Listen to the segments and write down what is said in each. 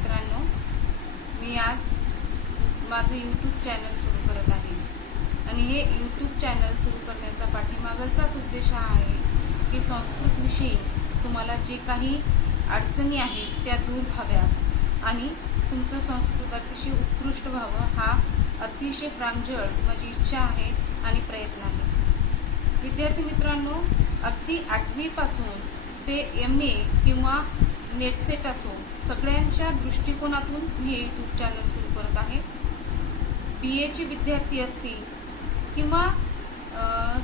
मित्रांनो, मी आज माझं यूट्यूब चॅनल सुरू करत आहे आणि हे यूट्यूब चॅनल सुरू करण्याचा पाठीमागचाच उद्देश हा आहे की संस्कृतविषयी तुम्हाला जे काही अडचणी आहेत त्या दूर व्हाव्यात आणि तुमचं संस्कृत अतिशय उत्कृष्ट व्हावं हा अतिशय प्रांजळ माझी इच्छा आहे आणि प्रयत्न आहे। विद्यार्थी मित्रांनो, अगदी 8वी पासून ते MA किंवा नेट सेट असो, सगळ्यांच्या दृष्टिकोनातून मी यूट्यूब चॅनल सुरू करत आहे। BA चे विद्यार्थी असतील किंवा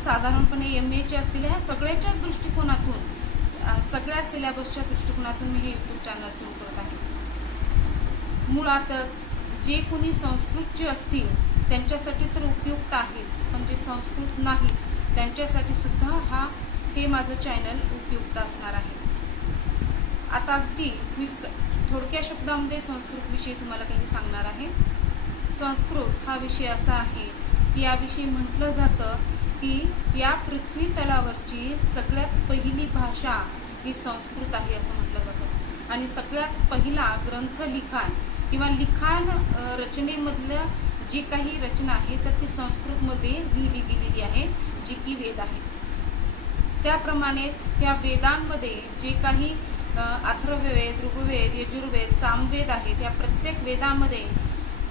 साधारणपणे MA चे असतील, ह्या सगळ्याच्या दृष्टिकोनातून सगळ्या सिलेबसच्या दृष्टिकोनातून मी हे यूट्यूब चॅनल सुरू करत आहे। मुळातच जे कोणी संस्कृतचे असतील त्यांच्यासाठी तर उपयुक्त आहेच, पण जे संस्कृत नाही त्यांच्यासाठी सुद्धा हे माझं चॅनल उपयुक्त असणार आहे। आता अगदी मी थोडक्या शब्दामध्ये संस्कृत विषयी तुम्हाला काही सांगणार आहे। संस्कृत हा विषय असा आहे की याविषयी म्हटलं जातं की या पृथ्वी तलावरची सगळ्यात पहिली भाषा ही संस्कृत आहे असं म्हटलं जातं आणि सगळ्यात पहिला ग्रंथ लिखाण किंवा लिखाण रचनेमधल्या जी काही रचना आहे तर ती संस्कृतमध्ये लिहिली गेलेली आहे, जी की वेद आहे। त्याप्रमाणे या वेदांमध्ये जे काही अथर्ववेद, ऋग्वेद, यजुर्वेद, सामवेद आहेत, या प्रत्येक वेदामध्ये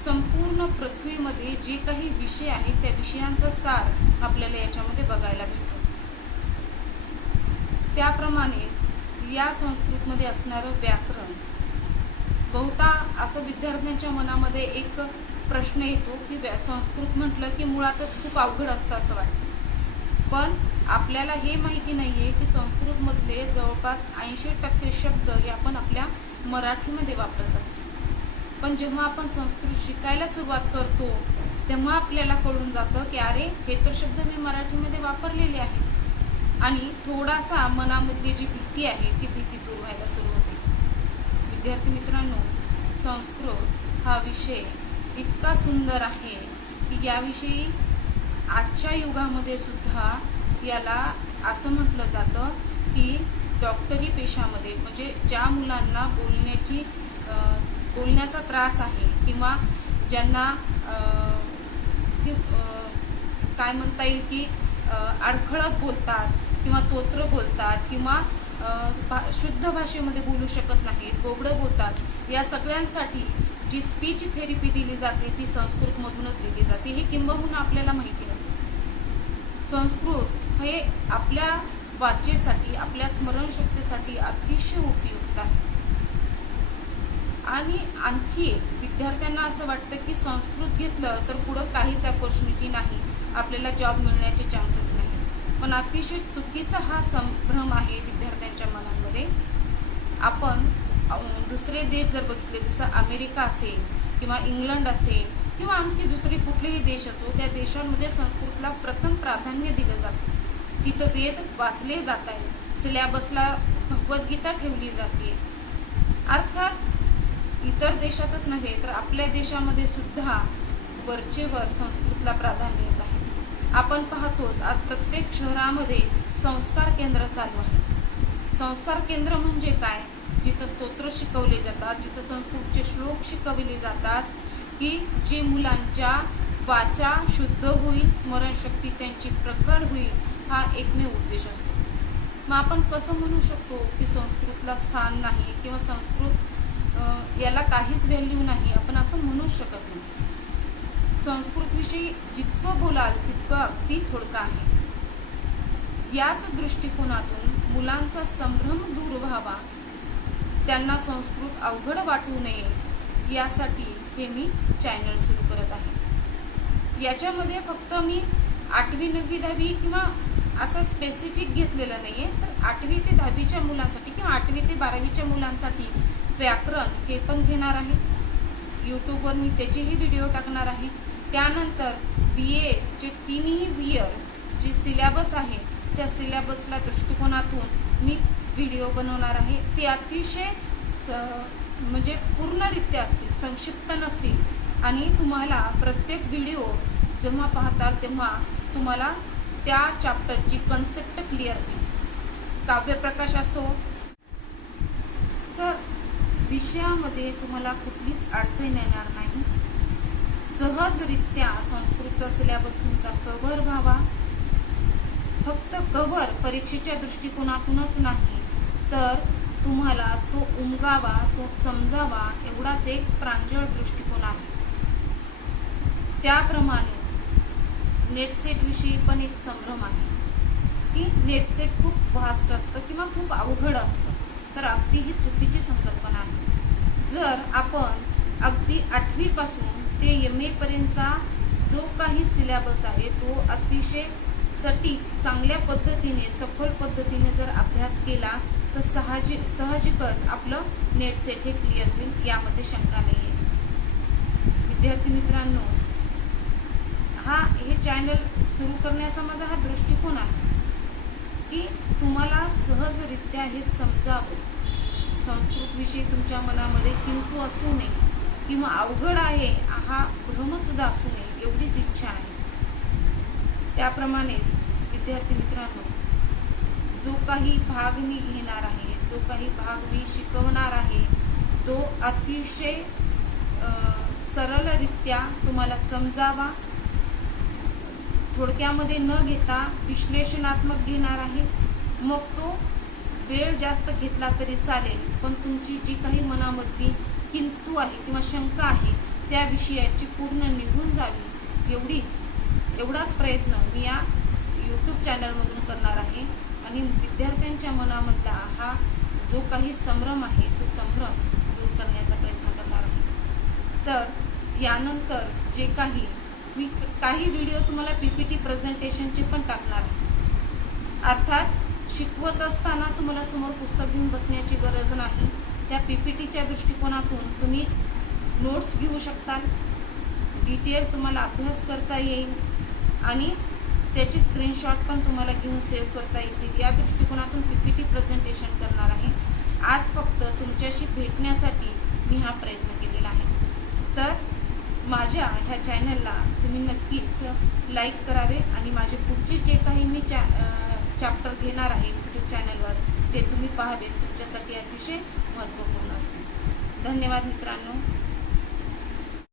संपूर्ण पृथ्वीमध्ये जे काही विषय आहेत त्या विषयांचा सार आपल्याला याच्यामध्ये बघायला भेटतो। त्याप्रमाणेच या संस्कृतमध्ये असणारं व्याकरण, बहुधा असं विद्यार्थ्यांच्या मनामध्ये एक प्रश्न येतो की संस्कृत म्हटलं की मुळातच खूप अवघड असतं असं वाटतं, पण आपल्याला हे माहिती नाहीये की संस्कृतमधले जवळपास 80% शब्द हे आपण आपल्या मराठीमध्ये वापरत असतो। पण जेव्हा आपण संस्कृत शिकायला सुरुवात करतो तेव्हा आपल्याला कळून जातं की अरे, हे तर शब्द मी मराठीमध्ये वापरलेले आहेत आणि थोडासा मनामधली जी भीती आहे ती भीती दूर व्हायला सुरू होते। विद्यार्थी मित्रांनो, संस्कृत हा विषय इतका सुंदर आहे की याविषयी आजच्या युगामध्ये सुद्धा याला असं म्हटलं जातं की डॉक्टरी पेशामध्ये, म्हणजे ज्या मुलांना बोलण्याचा त्रास आहे किंवा ज्यांना काय म्हणता येईल की अडखळत बोलतात किंवा तोत्र बोलतात किंवा शुद्ध भाषेमध्ये बोलू शकत नाहीत, बोबडं बोलतात, या सगळ्यांसाठी जी स्पीच थेरपी दिली जाते ती संस्कृतमधूनच दिली जाते। हे किंबहुना आपल्याला माहिती नसते। संस्कृत हे आपल्या वाचेसाठी, आपल्या स्मरणशक्तीसाठी अतिशय उपयुक्त आहे। आणि आणखी विद्यार्थ्यांना असं वाटतं की संस्कृत घेतलं तर पुढं काहीच अपॉर्च्युनिटी नाही, आपल्याला जॉब मिळण्याचे चान्सेस नाही, पण अतिशय चुकीचा हा संभ्रम आहे विद्यार्थ्यांच्या मनामध्ये। आपण दुसरे देश जर बघितले, जसं अमेरिका असेल किंवा इंग्लंड असेल किंवा आणखी दुसरे कुठलेही देश असो, त्या देशांमध्ये संस्कृतला प्रथम प्राधान्य दिलं जातं। तिथं वेद वाचले जात आहेत, सिलेबसला भगवद्गीता ठेवली जाते। अर्थात इतर देशातच नव्हे तर आपल्या देशामध्ये सुद्धा वरचेवर संस्कृतला प्राधान्य येत आहे। आपण पाहतोच आज प्रत्येक शहरामध्ये संस्कार केंद्र चालू आहे। संस्कार केंद्र म्हणजे काय? जिथं स्तोत्र शिकवले जातात, जिथं संस्कृतचे श्लोक शिकवले जातात की जे मुलांच्या वाचा शुद्ध होईल, स्मरणशक्ती त्यांची प्रकट होईल, हा एकमेव उद्देश असतो। मग आपण कसं म्हणू शकतो की संस्कृतला स्थान नाही किंवा संस्कृत याला काहीच व्हॅल्यू नाही? आपण असं म्हणूच शकत नाही। संस्कृतविषयी जितकं बोलाल तितकं अगदी थोडकं आहे। याच दृष्टिकोनातून मुलांचा संभ्रम दूर व्हावा, त्यांना संस्कृत अवघड वाटू नये, यासाठी हे मी चॅनल सुरू करत आहे। याच्यामध्ये फक्त मी 8वी, 9वी, 10वी किंवा असं स्पेसिफिक घेतलेलं नाहीये, तर 8वी ते 10वीच्या मुलांसाठी किंवा 8वी ते 12वीच्या मुलांसाठी व्याकरण हे पण घेणार आहे। यूट्यूबवर मी त्याचेही व्हिडिओ टाकणार आहे। त्यानंतर BA चे 3ही इयर्स जे सिलेबस आहे त्या सिलेबसला दृष्टिकोनातून मी व्हिडिओ बनवणार आहे। ते अतिशय म्हणजे पूर्णरित्या असतील, संक्षिप्त नसतील आणि तुम्हाला प्रत्येक व्हिडिओ जेव्हा पाहताल तेव्हा तुम्हाला त्या चॅप्टरची कन्सेप्ट क्लिअर होईल। काव्यप्रकाश असो तर विषयामध्ये तुम्हाला कुठलीच अडचण येणार नाही. सहजरित्या संस्कृतचा सिलेबस तुमचा कव्हर व्हावा. फक्त कव्हर परीक्षेच्या दृष्टिकोनातूनच नाही, तर तुम्हाला तो उमगावा, तो समजावा एवढाच एक प्रांजळ दृष्टिकोन आहे. त्याप्रमाणेच नेटसेट विषयी पण एक संभ्रम आहे की नेटसेट खूप व्हास्ट असतं किंवा खूप अवघड असतं. तर अगदी ही चुकीची संकल्पना आहे. जर आपण अगदी 8वी पासून ते MA पर्यंतचा जो काही सिलेबस आहे तो अतिशय सटीक चांगल्या पद्धतीने सखोल पद्धतीने जर अभ्यास केला तर साहजिकच आपलं नेटसेट हे क्लिअर होईल, यामध्ये शंका नाही आहे. विद्यार्थी मित्रांनो, हे चॅनल सुरू करण्याचा माझा हा दृष्टिकोन आहे की तुम्हाला सहजरित्या हे समजावं. संस्कृत विषयी तुमच्या मनामध्ये किंतु असू नये किंवा अवघड आहे हा भ्रमसुद्धा असू नये एवढीच इच्छा आहे. त्याप्रमाणेच विद्यार्थी मित्रांनो, जो काही भाग मी घेणार आहे, जो काही भाग मी शिकवणार आहे तो अतिशय सरळरित्या तुम्हाला समजावा. थोडक्यामध्ये न घेता विश्लेषणात्मक घेणार आहे. मग तो वेळ जास्त घेतला तरी चालेल, पण तुमची जी काही मनामधली किंतु आहे किंवा शंका आहे त्या विषयाची पूर्ण निघून जावी एवढाच प्रयत्न मी या YouTube चॅनलमधून करणार आहे. आणि विद्यार्थ्यांच्या मनामधला हा जो काही संभ्रम आहे तो संभ्रम दूर करण्याचा प्रयत्न करणार आहे. तर यानंतर जे काही व्हिडिओ तुम्हाला PPT प्रेझेंटेशनचे पण टाकणार आहे. अर्थात शिकवत असताना तुम्हाला समोर पुस्तक घेऊन बसण्याची गरज नाही. त्या PPTच्या दृष्टिकोनातून तुम्ही नोट्स घेऊ शकता, डिटेल तुम्हाला अभ्यास करता येईल आणि त्याची स्क्रीनशॉट पण तुम्हाला घेऊन सेव्ह करता येतील. या दृष्टिकोनातून PPT प्रेझेंटेशन करणार आहे. आज फक्त तुमच्याशी भेटण्यासाठी मी हा प्रयत्न केलेला आहे. तर माझ्या ह्या चॅनलला तुम्ही नक्कीच लाईक करावे आणि माझे पुढचे जे काही मी चॅप्टर घेणार आहे YouTube चॅनलवर ते तुम्ही पाहावे. तुमच्यासाठी अतिशय महत्त्वपूर्ण असते. धन्यवाद मित्रांनो.